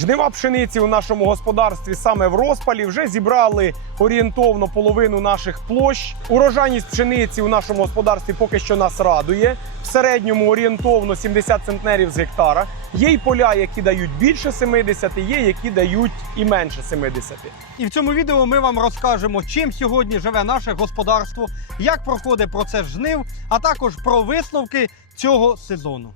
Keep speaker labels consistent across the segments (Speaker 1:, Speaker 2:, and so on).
Speaker 1: Жнива пшениці у нашому господарстві саме в розпалі вже зібрали орієнтовно половину наших площ. Урожайність пшениці у нашому господарстві поки що нас радує. В середньому орієнтовно 70 центнерів з гектара. Є й поля, які дають більше 70, є які дають і менше 70.
Speaker 2: І в цьому відео ми вам розкажемо, чим сьогодні живе наше господарство, як проходить процес жнив, а також про висновки цього сезону.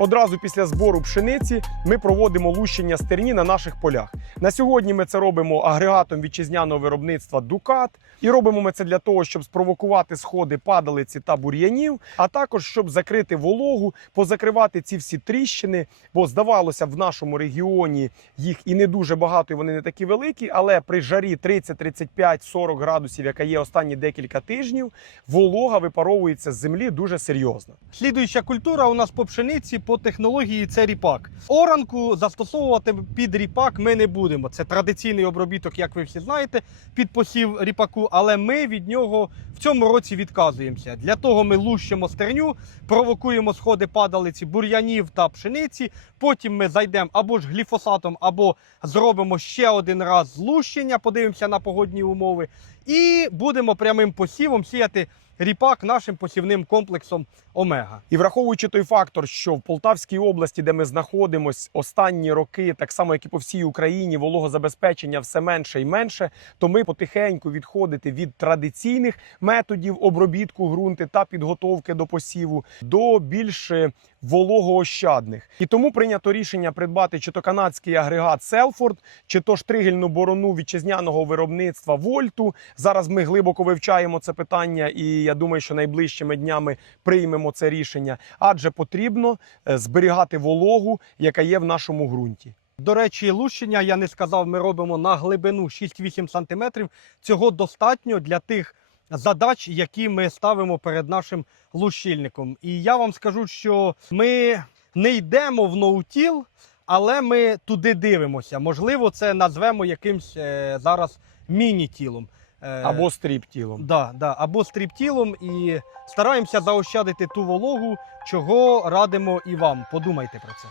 Speaker 1: Одразу після збору пшениці ми проводимо лущення стерні на наших полях. На сьогодні ми це робимо агрегатом вітчизняного виробництва Дукат. І робимо ми це для того, щоб спровокувати сходи падалиці та бур'янів, а також щоб закрити вологу, позакривати ці всі тріщини. Бо здавалося, в нашому регіоні їх і не дуже багато, і вони не такі великі. Але при жарі 30, 35, 40 градусів, яка є останні декілька тижнів, волога випаровується з землі дуже серйозно.
Speaker 2: Слідуюча культура у нас по пшениці по технології це ріпак. Оранку застосовувати під ріпак ми не будемо. Це традиційний обробіток, як ви всі знаєте, під посів ріпаку, але ми від нього в цьому році відказуємося. Для того ми лущимо стерню, провокуємо сходи падалиці бур'янів та пшениці. Потім ми зайдемо або ж гліфосатом, або зробимо ще один раз злущення, подивимося на погодні умови, і будемо прямим посівом сіяти ріпак нашим посівним комплексом Омега.
Speaker 1: І враховуючи той фактор, що в Полтавській області, де ми знаходимось останні роки, так само як і по всій Україні, вологозабезпечення все менше і менше, то ми потихеньку відходити від традиційних методів обробітку ґрунти та підготовки до посіву до більш е, вологоощадних. І тому прийнято рішення придбати чи то канадський агрегат Селфорд, чи то штригельну борону вітчизняного виробництва Вольту. Зараз ми глибоко вивчаємо це питання, і я думаю, що найближчими днями приймемо це рішення, адже потрібно е, зберігати вологу, яка є в нашому ґрунті.
Speaker 2: До речі, лущення, я не сказав, ми робимо на глибину 6-8 см. Цього достатньо для тих задач, які ми ставимо перед нашим лущильником. І я вам скажу, що ми не йдемо в ноутіл, але ми туди дивимося. Можливо, це назвемо якимсь е, зараз міні-тілом. Е,
Speaker 1: Або стріп тілом.
Speaker 2: Да, да, або стріптілом і стараємося заощадити ту вологу, чого радимо і вам. Подумайте про це.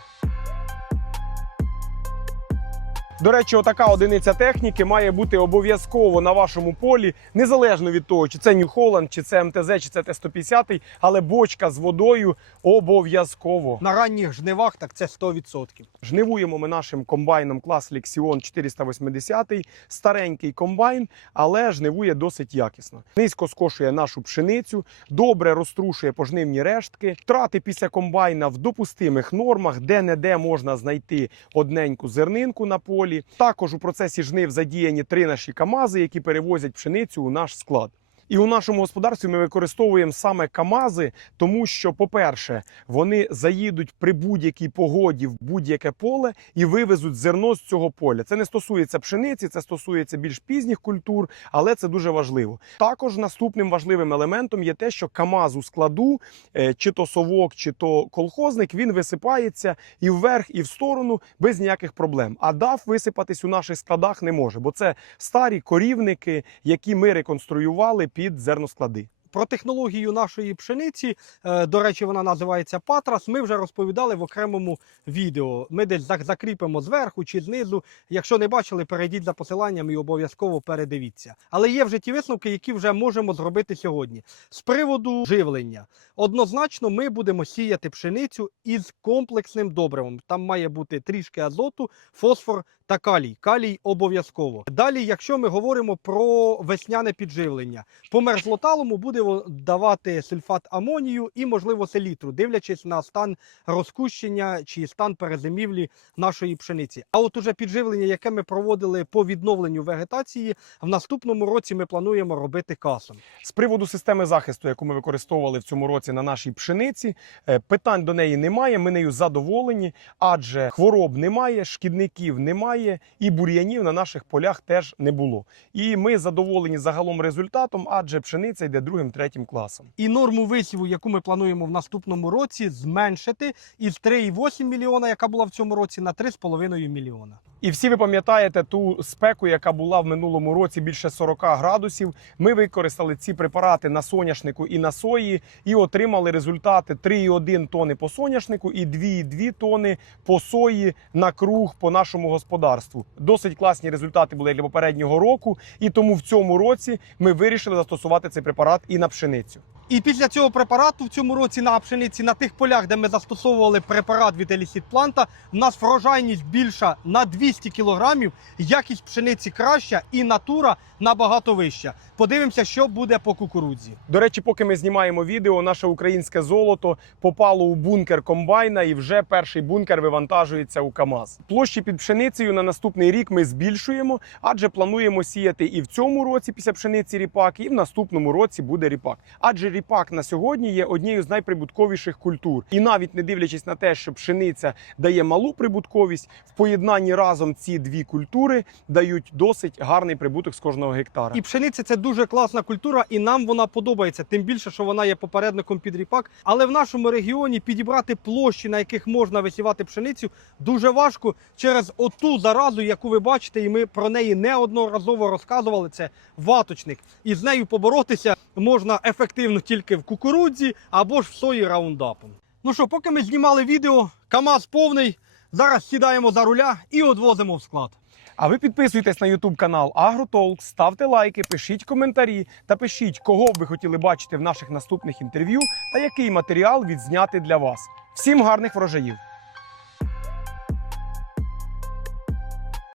Speaker 1: До речі, отака одиниця техніки має бути обов'язково на вашому полі, незалежно від того, чи це New Holland, чи це МТЗ, чи це Т-150, але бочка з водою обов'язково.
Speaker 2: На ранніх жнивах так це 100%.
Speaker 1: Жнивуємо ми нашим комбайном клас Lexion 480, старенький комбайн, але жнивує досить якісно. Низько скошує нашу пшеницю, добре розтрушує пожнивні рештки. Втрати після комбайна в допустимих нормах, де-не-де можна знайти одненьку зернинку на полі. Також у процесі жнив задіяні три наші КАМАЗи, які перевозять пшеницю у наш склад. І у нашому господарстві ми використовуємо саме КАМАЗи, тому що, по-перше, вони заїдуть при будь-якій погоді в будь-яке поле і вивезуть зерно з цього поля. Це не стосується пшениці, це стосується більш пізніх культур, але це дуже важливо. Також наступним важливим елементом є те, що КАМАЗ у складу, е, чи то совок, чи то колхозник, він висипається і вверх, і в сторону без ніяких проблем. А дав висипатись у наших складах не може, бо це старі корівники, які ми реконструювали під зерносклади.
Speaker 2: Про технологію нашої пшениці, е, до речі, вона називається Патрас. Ми вже розповідали в окремому відео. Ми десь закріпимо зверху чи знизу. Якщо не бачили, перейдіть за посиланням і обов'язково передивіться. Але є вже ті висновки, які вже можемо зробити сьогодні. З приводу живлення. Однозначно, ми будемо сіяти пшеницю із комплексним добривом. Там має бути трішки азоту, фосфор та калій. Калій обов'язково. Далі, якщо ми говоримо про весняне підживлення, по мерзлоталому буде давати сульфат амонію і, можливо, селітру, дивлячись на стан розкущення чи стан перезимівлі нашої пшениці. А от уже підживлення, яке ми проводили по відновленню вегетації, в наступному році ми плануємо робити касом.
Speaker 1: З приводу системи захисту, яку ми використовували в цьому році на нашій пшениці, е, питань до неї немає. Ми нею задоволені, адже хвороб немає, шкідників немає, і бур'янів на наших полях теж не було. І ми задоволені загалом результатом, адже пшениця йде другим, третім класом.
Speaker 2: І норму висіву, яку ми плануємо в наступному році, зменшити із 3,8 мільйона, яка була в цьому році, на 3,5 мільйона.
Speaker 1: І всі ви пам'ятаєте ту спеку, яка була в минулому році більше 40 градусів. Ми використали ці препарати на соняшнику і на сої і отримали результати 3,1 тони по соняшнику і 2,2 тони по сої на круг по нашому господарству. Досить класні результати були для попереднього року, і тому в цьому році ми вирішили застосувати цей препарат і на пшеницю.
Speaker 2: І після цього препарату в цьому році на пшениці, на тих полях, де ми застосовували препарат від Елісід Планта, у нас врожайність більша на 200 кілограмів, якість пшениці краща і натура набагато вища. Подивимося, що буде по кукурудзі.
Speaker 1: До речі, поки ми знімаємо відео, наше українське золото попало у бункер комбайна, і вже перший бункер вивантажується у КАМАЗ. Площі під пшеницею на наступний рік ми збільшуємо, адже плануємо сіяти і в цьому році після пшениці ріпак, і в наступному році буде ріпак. Адже ріпак на сьогодні є однією з найприбутковіших культур. І навіть не дивлячись на те, що пшениця дає малу прибутковість, в поєднанні разом ці дві культури дають досить гарний прибуток з кожного гектара.
Speaker 2: І пшениця це дуже класна культура, і нам вона подобається. Тим більше, що вона є попередником під ріпак. Але в нашому регіоні підібрати площі, на яких можна висівати пшеницю, дуже важко через оту заразу, яку ви бачите, і ми про неї неодноразово розказували. Це ваточник. І з нею поборотися можна ефективно тільки в кукурудзі або ж в сої раундапом. Ну що, поки ми знімали відео, КАМАЗ повний. Зараз сідаємо за руля і одвозимо в склад.
Speaker 1: А ви підписуйтесь на YouTube канал AgroTalk, ставте лайки, пишіть коментарі та пишіть, кого б ви хотіли бачити в наших наступних інтерв'ю та який матеріал відзняти для вас. Всім гарних врожаїв!